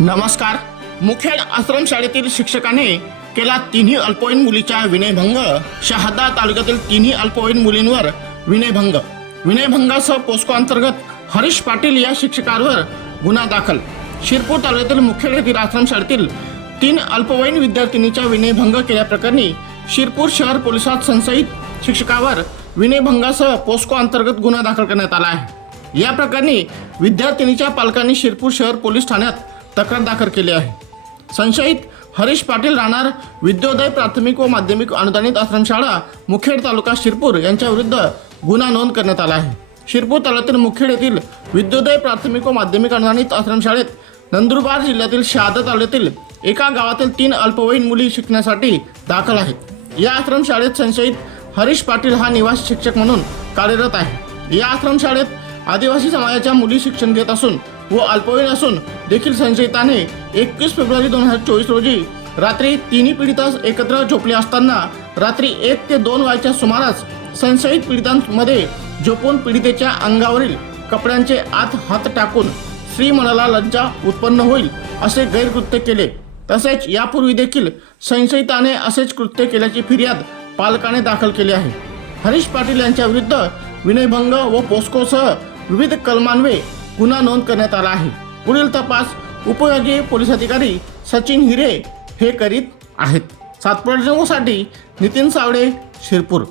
नमस्कार. मुखेड आश्रम शाळेतील शिक्षकाने केला तिन्ही अल्पवयीन मुलीचा विनयभंग. शहादा तालुक्यातील तिन्ही अल्पवयीन मुलींवर विनयभंग. विनयभंगासह पोस्को अंतर्गत हरीश पाटील या शिक्षकावर गुन्हा दाखल. शिरपूर तालुक्यातील मुखेड येथील आश्रम शाळेतील तीन अल्पवयीन विद्यार्थिनीचा विनयभंग केल्याप्रकरणी शिरपूर शहर पोलिसात संशयित शिक्षकावर विनयभंगासह पोस्को अंतर्गत गुन्हा दाखल करण्यात आला आहे. या प्रकरणी विद्यार्थिनीच्या पालकांनी शिरपूर शहर पोलीस ठाण्यात तक्रार दाखल केली आहे. संशयित हरीश पाटील राहणार विद्योदय प्राथमिक व माध्यमिक अनुदानित आश्रमशाळा मुखेड तालुका शिरपूर यांच्याविरुद्ध गुन्हा नोंद करण्यात आला आहे. शिरपूर तालुक्यातील मुखेड येथील विद्योदय प्राथमिक व माध्यमिक अनुदानित आश्रमशाळेत नंदुरबार जिल्ह्यातील शहादा तालुक्यातील एका गावातील तीन अल्पवयीन मुली शिकण्यासाठी दाखल आहेत. या आश्रमशाळेत संशयित हरीश पाटील हा निवासी शिक्षक म्हणून कार्यरत आहे. या आश्रमशाळेत आदिवासी समाजाच्या मुली शिक्षण घेत असून व अल्पवयीन असून देखील संशयिताने एकवीस फेब्रुवारी दोन हजार चोवीस रोजी रात्री तिन्ही पीडितास एकत्र झोपले असताना रात्री एक ते दोन वाजच्या सुमारास संशयित पीडितांमध्ये झोपून पीडितेच्या अंगावरील कपड्यांचे आत हात टाकून श्री मनाला लज्जा उत्पन्न होईल असे गैरकृत्य केले. तसेच यापूर्वी देखील संशयिताने असेच कृत्य केल्याची फिर्याद पालकाने दाखल केली आहे. हरीश पाटील यांच्या विरुद्ध विनयभंग व पोस्कोसह विविध कलमान्वे गुन्हा नोंद करण्यात आला आहे. पुढील तपास उपयोगी पोलीस अधिकारी सचिन हिरे हे करीत आहेत. सातपूर नितीन सावडे शिरपूर.